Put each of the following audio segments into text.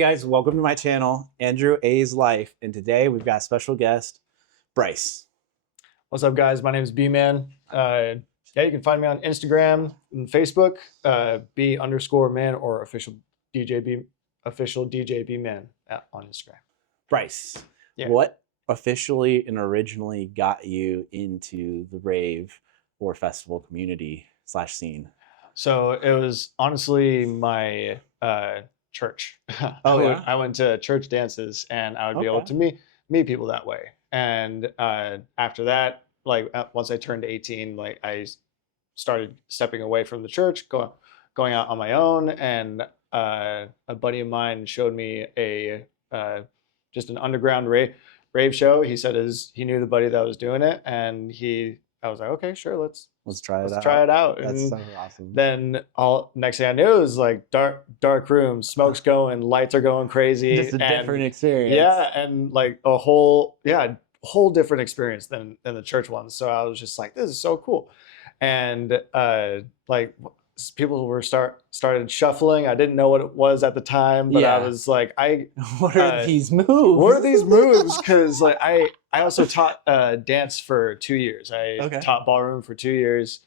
guys, welcome to my channel, Andrew A's Life, and today we've got a special guest, Bryce. What's up, guys? My name is B-Man. Yeah, you can find me on Instagram and Facebook, B_man or official DJ B-man on Instagram. Bryce, Yeah. What officially and originally got you into the rave or festival community / scene? So it was honestly my church. Oh, yeah? I went to church dances, and I would be able to meet people that way. And after that, like once I turned 18, like I started stepping away from the church, going out on my own. And a buddy of mine showed me a just an underground rave show. He said he knew the buddy that was doing it, and I was like, okay, sure, let's try it out. That's and so awesome. Then next thing I knew, it was like dark room, smoke's going, lights are going crazy. Just a different experience. Yeah, and like a whole different experience than the church ones. So I was just like, this is so cool. And like people started shuffling. I didn't know what it was at the time, but I was like, what are these moves? What are these moves? Because like I also taught dance for 2 years. I taught ballroom for 2 years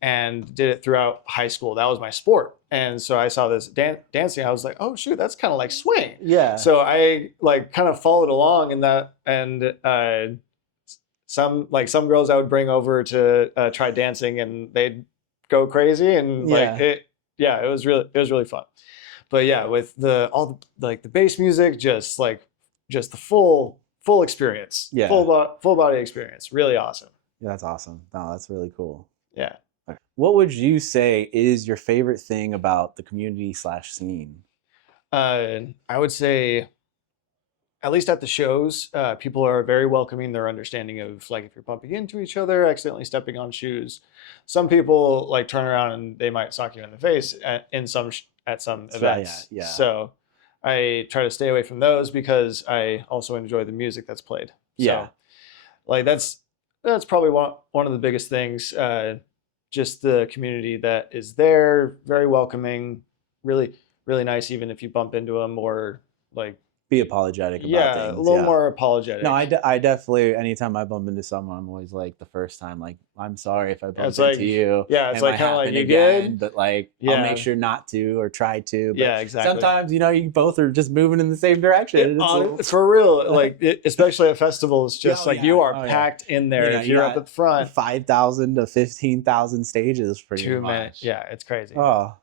and did it throughout high school. That was my sport. And so I saw this dancing. I was like, oh shoot, that's kind of like swing. Yeah. So I like kind of followed along in that, and some girls I would bring over to try dancing, and they'd go crazy, and it was really fun. But yeah, with all the bass music, just the full experience. Yeah. Full body experience. Really awesome. Yeah, that's awesome. No, that's really cool. Yeah. What would you say is your favorite thing about the community / scene? I would say, at least at the shows, people are very welcoming. They're understanding of like if you're bumping into each other, accidentally stepping on shoes. Some people like turn around and they might sock you in the face at some events. Yeah. So I try to stay away from those because I also enjoy the music that's played. Yeah. So, like that's probably one of the biggest things. Just the community that is there, very welcoming, really, really nice, even if you bump into them or like be apologetic about things. A little more apologetic. No, I definitely, anytime I bump into someone, I'm always like the first time, like, I'm sorry if I bumped into you. Yeah, it's like kind of like, you good? But like, I'll make sure not to or try to. But yeah, exactly. Sometimes, you both are just moving in the same direction. For real, like, especially at festivals, just you are packed in there. If you're up at the front. 5,000 to 15,000 stages pretty much. Yeah, it's crazy. Oh.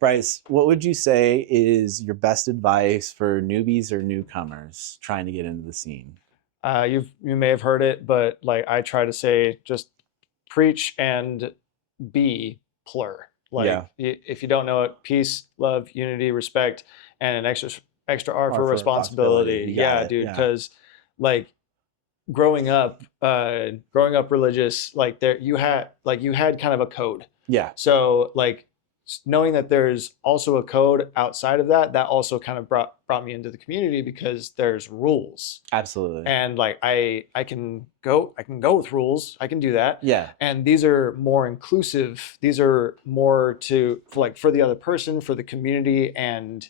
Bryce, what would you say is your best advice for newbies or newcomers trying to get into the scene? You may have heard it, but like I try to say, just preach and be plur. Like if you don't know it, peace, love, unity, respect, and an extra R for responsibility. Yeah, dude, because like growing up religious, like you had kind of a code. Yeah. So like, knowing that there's also a code outside of that also kind of brought me into the community because there's rules. Absolutely. And like I can go with rules. I can do that. Yeah. And these are more inclusive. These are more for the other person, for the community, and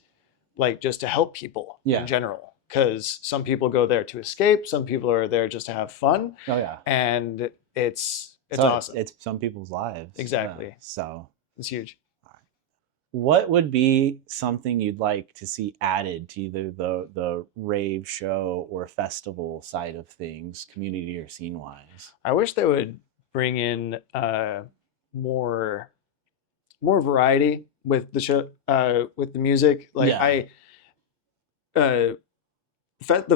like just to help people in general. Because some people go there to escape. Some people are there just to have fun. Oh yeah. And it's awesome. It's some people's lives. Exactly. Yeah, so it's huge. What would be something you'd like to see added to either the rave show or festival side of things, community or scene wise? I wish they would bring in more variety with the show, with the music. Like the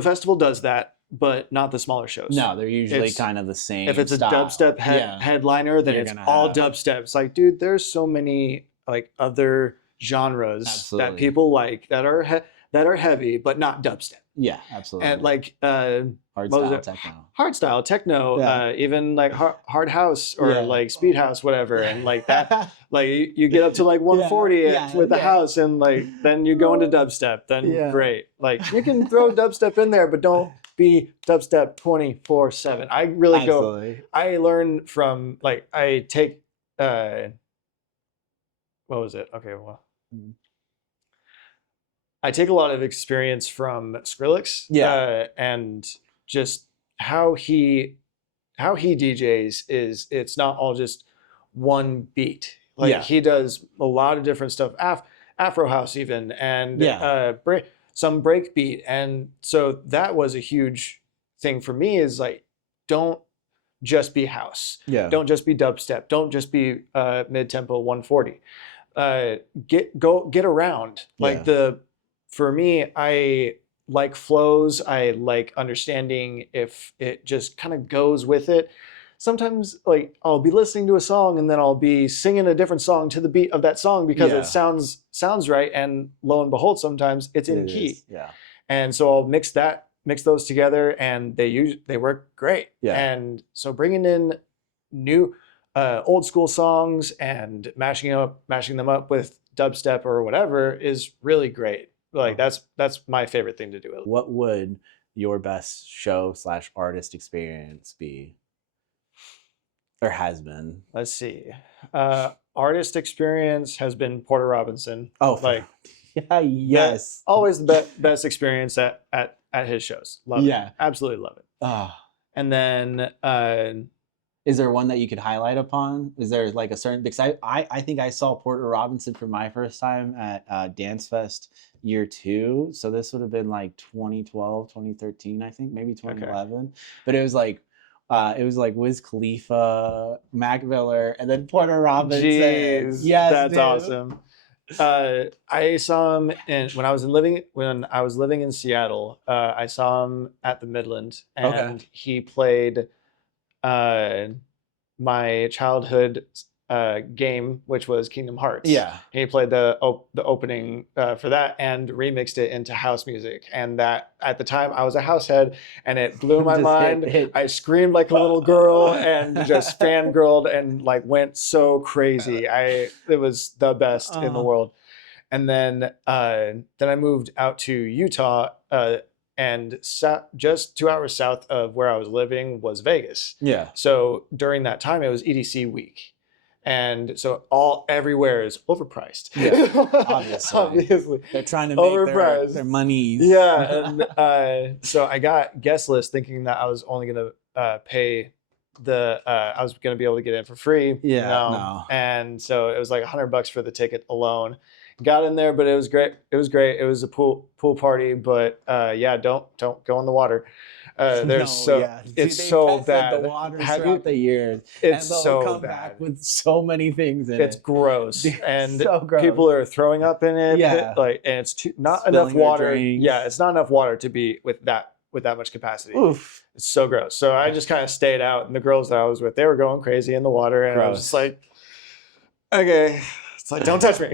festival does that, but not the smaller shows. No, they're usually kind of the same. If it's a dubstep headliner, then it's all dubstep. It's like, dude, there's so many like other genres that people like that are heavy but not dubstep. Yeah, absolutely. And like hardstyle techno, even like hard house or like speed house, whatever. And like that, like you get up to like 140 with the house, and like then you go into dubstep. Then great, like you can throw dubstep in there, but don't be dubstep 24/7. I really I learn from like I take. What was it? Okay, well, I take a lot of experience from Skrillex, and just how he DJs is, it's not all just one beat. Like he does a lot of different stuff, Afro house even, and some break beat, and so that was a huge thing for me. Is like, don't just be house, don't just be dubstep, don't just be mid tempo 140. Get around, like for me, I like flows. I like understanding if it just kind of goes with it. Sometimes like I'll be listening to a song and then I'll be singing a different song to the beat of that song because it sounds right, and lo and behold, sometimes it's in key. And so I'll mix those together, and they work great. And so bringing in new old school songs and mashing them up with dubstep or whatever is really great. Like that's my favorite thing to do. What would your best show / artist experience be, or has been? Let's see. Artist experience has been Porter Robinson. Oh, like yes, always the best experience at his shows. Love it. Absolutely love it. And then is there one that you could highlight upon? Is there like a certain, because I think I saw Porter Robinson for my first time at Dance Fest year 2. So this would have been like 2012, 2013, I think, maybe 2011. Okay. But it was like Wiz Khalifa, Mac Miller, and then Porter Robinson. Jeez, yes, that's awesome. I saw him when I was living in Seattle. I saw him at the Midland, and he played my childhood game, which was Kingdom Hearts. He played the opening for that and remixed it into house music. And that, at the time, I was a house head, and it blew my mind. I screamed like a little girl and just fangirled and like went so crazy. It was the best in the world. And then I moved out to Utah, and just 2 hours south of where I was living was Vegas. So during that time, it was EDC week. And so everywhere is overpriced. Obviously. They're trying to make their money. And so I got guest list thinking that I was only going to pay I was going to be able to get in for free. No. And so it was like $100 for the ticket alone. Got in there, but it was great. It was a pool party, but don't go in the water. It's so bad. The water throughout the years. It's so come bad. Back with so many things in it. It's gross, and so gross. People are throwing up in it. And it's not enough water. It's not enough water to be with that much capacity. Oof. It's so gross. So I just kind of stayed out, and the girls that I was with, they were going crazy in the water, and I was just like, okay. It's like, don't touch me.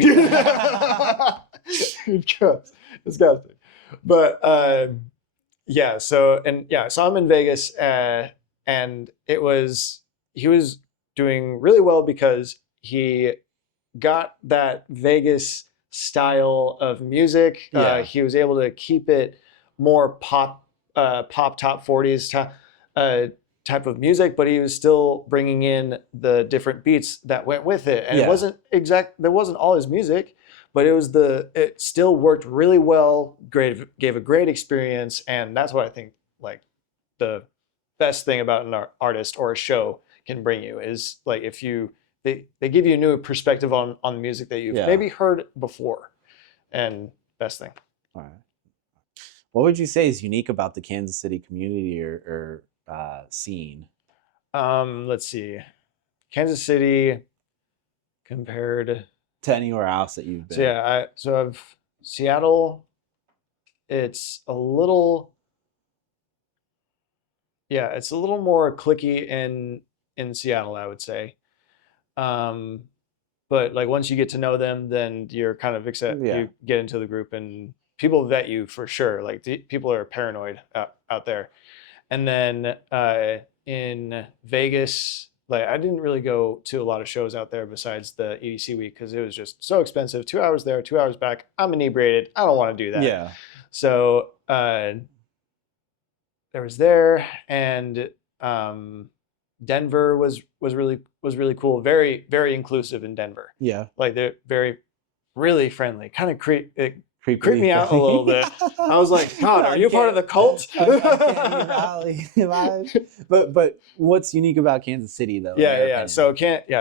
It's disgusting. But I saw him in Vegas, and he was doing really well because he got that Vegas style of music. He was able to keep it more pop top 40s type of music, but he was still bringing in the different beats that went with it, and it wasn't there wasn't all his music, but it still worked really well. Gave a great experience, and that's what I think like the best thing about an artist or a show can bring you is like if they give you a new perspective on the music that you've maybe heard before, and best thing. All right. What would you say is unique about the Kansas City community or scene? Let's see. Kansas City compared to anywhere else that you've been. So I've Seattle. It's a little more cliquey in Seattle, I would say. But like once you get to know them, then you're kind of you get into the group, and people vet you for sure. Like people are paranoid out there. And then in Vegas, like I didn't really go to a lot of shows out there besides the EDC week because it was just so expensive. 2 hours there, 2 hours back. I'm inebriated. I don't want to do that. So there was there, and Denver was really cool. Very, very inclusive in Denver. Like they're really friendly. Kind of creepy creepily creeped me out a little bit. I was like, God, are you part of the cult? Uncanny Valley vibe. But what's unique about Kansas City though? In your Yeah. opinion?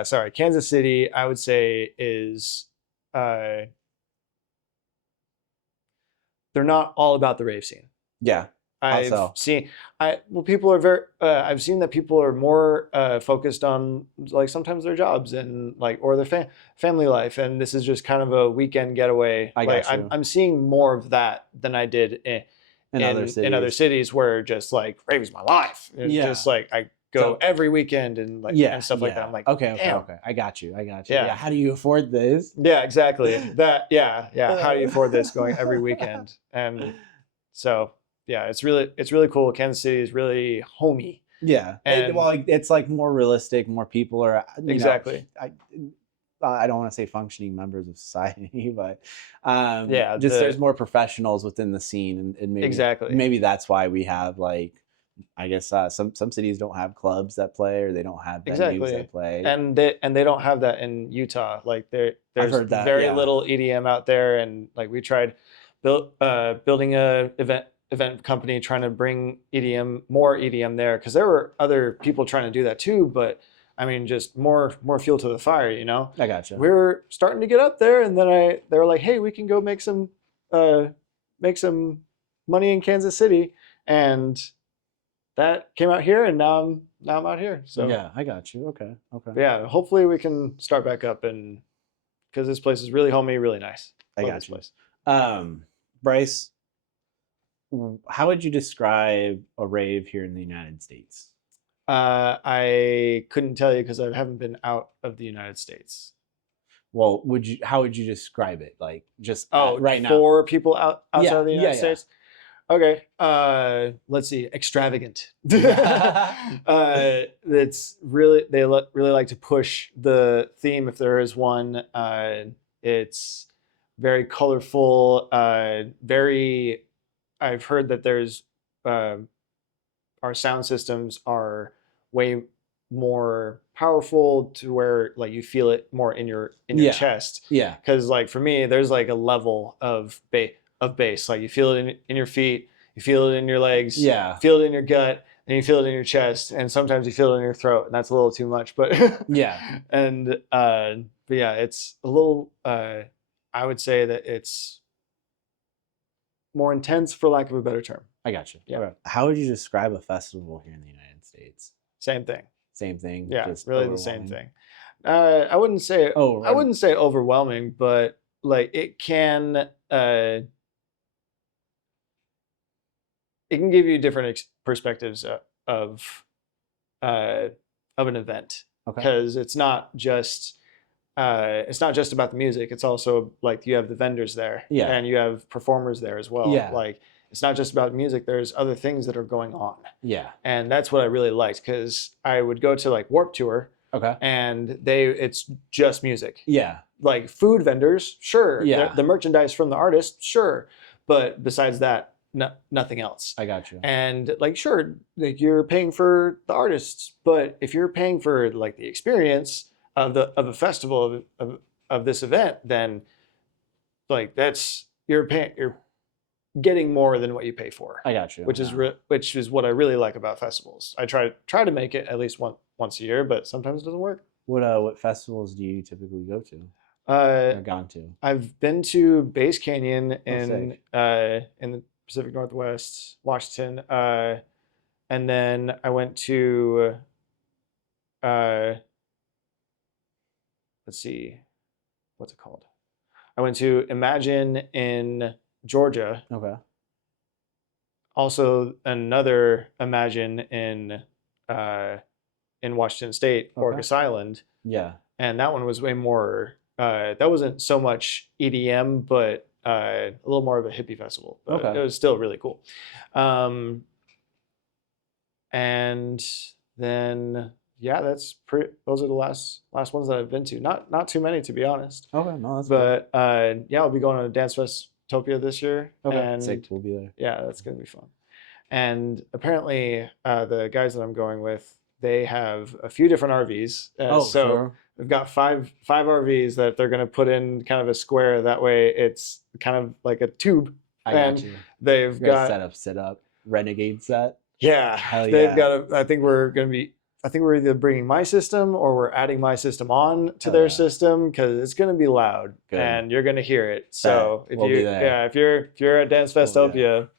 So Kansas City, I would say is they're not all about the rave scene. Yeah. How I've so? seen people are very I've seen that people are more focused on like sometimes their jobs and like or their family life, and this is just kind of a weekend getaway. I Like got you. I'm seeing more of that than I did In other in other cities. cities where just like rave is my life. It's Yeah. just like I go So- every weekend and like Yeah. and stuff like that. I'm like, okay. damn. I got you. Yeah. Yeah. How do you afford this? Yeah, exactly. That yeah. How do you afford this going every weekend? And so yeah, it's really cool. Kansas City is really homey. Yeah. And well, it's like more realistic. More people are exactly. I don't want to say functioning members of society, but Yeah, there's more professionals within the scene, and maybe exactly. maybe that's why we have like, I guess some cities don't have clubs that play, or they don't have venues Exactly. that play, and they don't have that in Utah. Like there's heard that, very yeah. little EDM out there, and like we tried building a event company trying to bring more EDM there, because there were other people trying to do that too, but I mean just more fuel to the fire, you know. I gotcha. We're starting to get up there, and then they were like, hey, we can go make some money in Kansas City, and that came out here, and now I'm out here. So yeah, I got you. Okay. yeah, hopefully we can start back up, and because this place is really homey, really nice. I Love got this you. place. Bryce, how would you describe a rave here in the United States? I couldn't tell you because I haven't been out of the United States. Well, how would you describe it? Like just right now for people outside Yeah, of the United States. Okay. Let's see. Extravagant. It's really really like to push the theme if there is one. It's very colorful. Very. I've heard that there's our sound systems are way more powerful to where like you feel it more in your Yeah. chest. Yeah. Because like for me, there's like a level of bass. Like you feel it in your feet, you feel it in your legs, Yeah. feel it in your gut, and you feel it in your chest, and sometimes you feel it in your throat, and that's a little too much. But Yeah. and but yeah, it's a little. I would say that it's more intense, for lack of a better term. I got you. Yeah. Okay. How would you describe a festival here in the United States? Same thing. Same thing. Yeah, just really the same overwhelming? thing. I wouldn't say Oh, I wouldn't say overwhelming, but like it can give you different perspectives of an event, Okay. because it's not just about the music. It's also like you have the vendors there, Yeah. and you have performers there as well. Yeah. Like it's not just about music. There's other things that are going on, Yeah. and that's what I really liked, because I would go to like Warped Tour, Okay. and it's just music. Yeah. Like food vendors, sure. Yeah. The merchandise from the artist, sure. But besides that, nothing else. I got you. And like, sure, like you're paying for the artists, but if you're paying for like the experience of a festival of this event, then like you're getting more than what you pay for. I got you. Which is what I really like about festivals. I try to make it at least once a year, but sometimes it doesn't work. What festivals do you typically go to? Or gone to? I've been to Base Canyon sick. in the Pacific Northwest, Washington, and then I went to let's see, what's it called? I went to Imagine in Georgia. Okay. Also, another Imagine in Washington State, Okay. Orcas Island. Yeah. And that one was way more. That wasn't so much EDM, but a little more of a hippie festival. But Okay. it was still really cool. And then yeah, those are the last ones that I've been to. Not too many, to be honest. Okay. No, that's But yeah, I'll be going to Dance Festopia this year. Okay. And Sick. We'll be there. yeah, that's gonna be fun. And apparently, the guys that I'm going with, they have a few different RVs. Oh, So sure. they've got five RVs that they're going to put in kind of a square. That way, it's kind of like a tube. I got And you. they've You're gonna got set up Renegade set. yeah, Hell they've yeah. got. I think we're going to be. I think we're either bringing my system or we're adding my system on to Hell their yeah. system because it's going to be loud Good. and you're going to hear it. So if We'll you be there. if you're at Dance We'll be Festopia,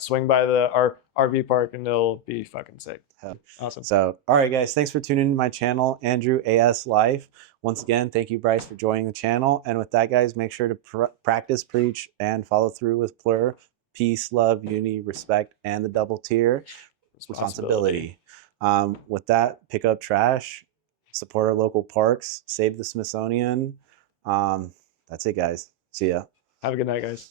swing by the RV park and it'll be fucking sick. Hell. Awesome. So, all right, guys, thanks for tuning into my channel, Andrew AS Life. Once again, thank you, Bryce, for joining the channel. And with that, guys, make sure to practice, preach, and follow through with Plur. Peace, love, unity, respect, and the double tier responsibility. With that, pick up trash, support our local parks, save the Smithsonian. That's it, guys. See ya. Have a good night, guys.